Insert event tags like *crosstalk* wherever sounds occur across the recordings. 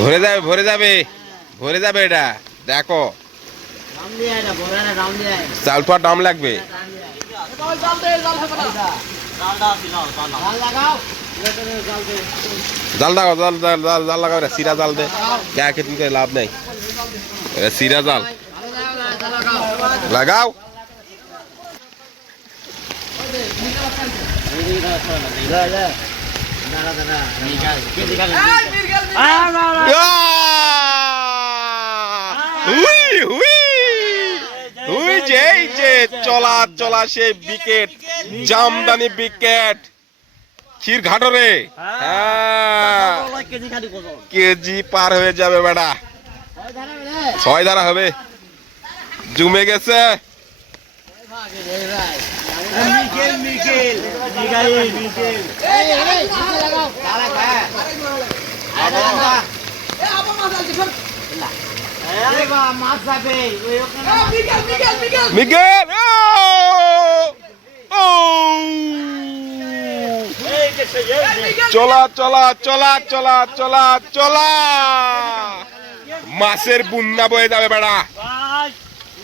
ভরে যাবে ভরে যাবে ভরে যাবে এটা। দেখো। রাম দিয়ে আয় না বড় না রাম দিয়ে আয় চাল তো দাম লাগবে। জাল লাগাও, জাল জাল জাল জাল লাগাও সিরা জাল দে। কে কে তুমি লাভ নাই। এটা সিরা জাল। লাগাও। চলা চলা সেই বিকেট। জামদানি বিকেট। ক্ষীর ঘাটরে হ্যাঁ। কেজি পার হয়ে যাবে বেটা। ছয় ধারা হবে। জুমে গেছে। মাছ যাবে ওই ওখানে মিগেল ও! ও! চলা চলা চলা চলা চলা চলা মাছের বুন্না বয়ে যাবে বেড়া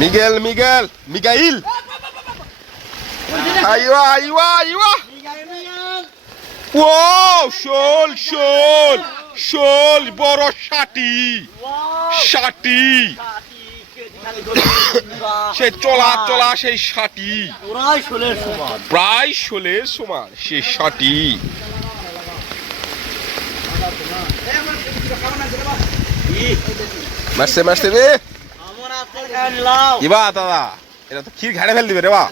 মিগেল মিগেল মিগাইল আইওয়া আইওয়া আইওয়া ও শোল শোল শোল বড় ষাটি ষাটি সেই চলা চলা সেই ষাটি প্রায় শোলের সমান। সেই ষাটি মারছে মারছে রে। ইবা দাদা, এটা তো ক্ষীর ঘাড়ে ফেল দিবে রে বা।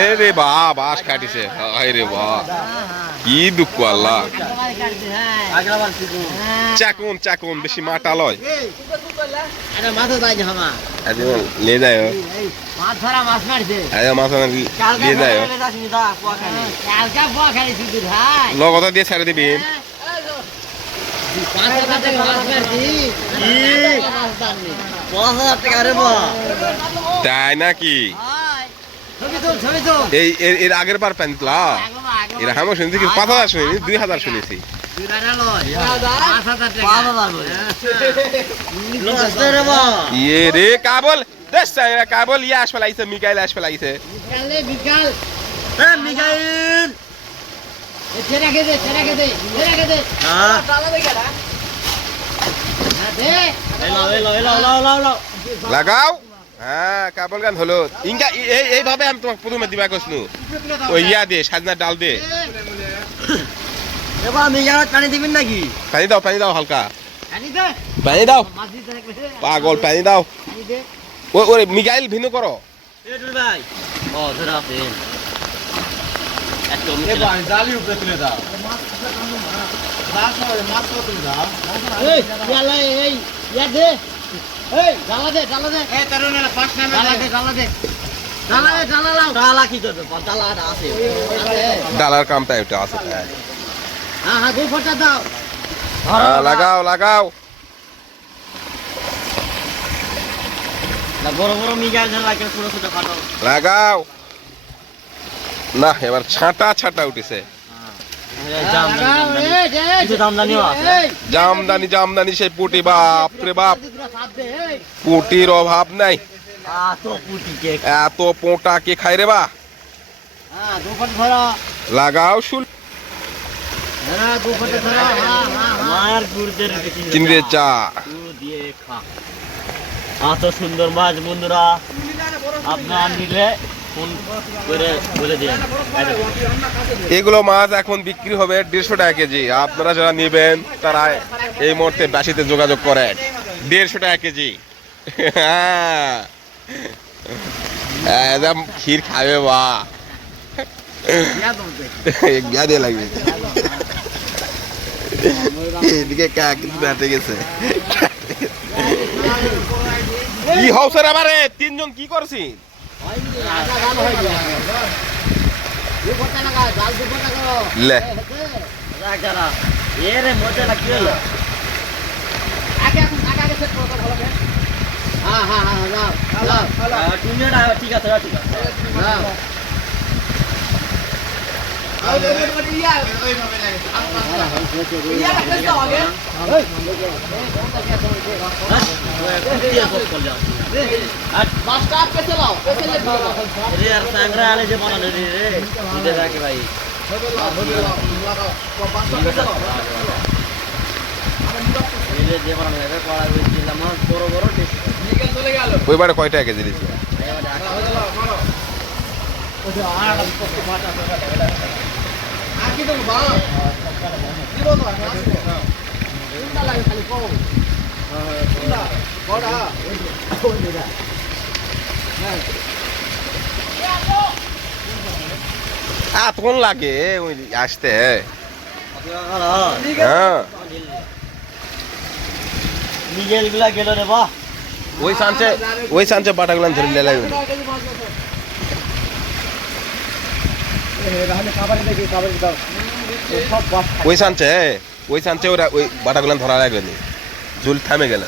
এ রে বা, বাস কাটিছে। হায় রে বা, কি দুঃখ, আল্লাহ। চাকুন চাকুন, বেশি মাটা লয় মাথা মাছ ধরা মাছ মারছে। কালকা পোয়া খালি ভাই। লগতা দিয়ে ছেড়ে দিবি। পাঁচ হাজার টাকা মাছ মারছি। পাঁচ হাজার টাকা রে বা তাই নাকি? এই এর আগের বার প্যান্টলা এর হামো শুনেছি কি পাঁচ হাজার শুনিনি দুই হাজার শুনেছি। ইয়ে রে কাবল ইয়ে মিকাইল লাগাও হ্যাঁ কাবল গান হলো এইভাবে আমি তোমাকে প্রথমে দিবা ওই ইয়া দে সাজনা ডাল দে পানি দিবেন নাকি পানি দাও পানি দাও হালকা পানি দাও পাগল পানি দাও ওই ওরে মিকাইল ভিন্ন করো ভাই ও ধরা পেন একদম এই ইয়ালা এই ইয়া দে এই জ্বালা দে জ্বালা দে এই তরুণেরা পাঁচ নামে জ্বালা দে জ্বালা দে জ্বালা দে জ্বালা লাও জ্বালা কি করবে জ্বালাটা আছে ডালার কামটা এটা আছে হ্যাঁ। হ্যাঁ দাও। লাগাও লাগাও। বড় বড় মিজার লাগে ছোট ছোট ফাটো লাগাও। না এবার ছাটা ছাটা উঠেছে। জামদানি জামদানি। সেই পুটি বাপ রে বাপ। পুটির অভাব নাই। আ তো পুটি কেক এত পোটা কে খাই রে বা? হ্যাঁ লাগাও শুল হ্যাঁ ধরো হ্যাঁ হ্যাঁ চা। দিয়ে খা এত সুন্দর মাছ বন্ধুরা। আপনার নিলে ফোন করে বলে দিয়ে এগুলো মাছ এখন বিক্রি হবে দেড়শো টাকা কেজি। আপনারা যারা নেবেন তারা এই মুহূর্তে বাসিতে যোগাযোগ করেন। দেড়শো টাকা কেজি। হ্যাঁ। একদম ক্ষীর খাবে বা। *laughs* *laughs* লাগবে *laughs* এদিকে কাক বেঁটে গেছে। কি হও স্যার আমারে? তিনজন কি করছি? লে। এরে মজা লাগছে হলো তুমি ঠিক আছে ঠিক আছে রে আর স্যাংরা আলে যে বানালে রে রে দিতে থাকে ভাই দিলে যে বানানো হবে কড়া করে দিলাম বড় বড় টেস্ট ওই বারে কয় টাকা কেজি দিয়েছি এতক্ষণ লাগে ওই আসতে হ্যাঁ নিজেরগুলা গেল রে বাহ ওই সানচে ওই সানচে বাটাগুলান ধরে লেলাই ওই সানছে ওই সানচে ওরা ওই বাটাগুলান ধরা লাগবে জুল থামে গেল।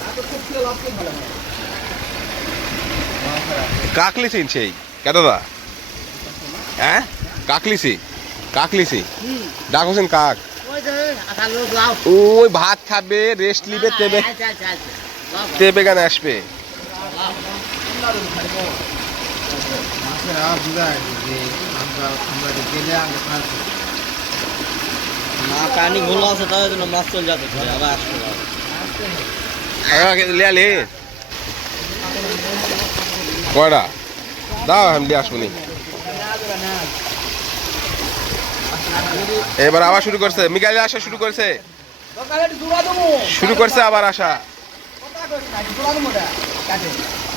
কাকলিসিন সেই কেদা হ্যাঁ? কাকলিসি কাকলিসি ডাকছেন কাক? ওই ভাত খাবে রেস্ট নিবে তেবে তেবে গানে আসবে। না কানি ঘোলা আছে তাই জন্য মাছ চলে যাচ্ছে আবার আসতে আগে লিয়ালি কয়টা? দাও আমি দিয়ে আসব এবার আবার শুরু করছে। মিকাইলে আসা শুরু করছে। শুরু করছে আবার আসা।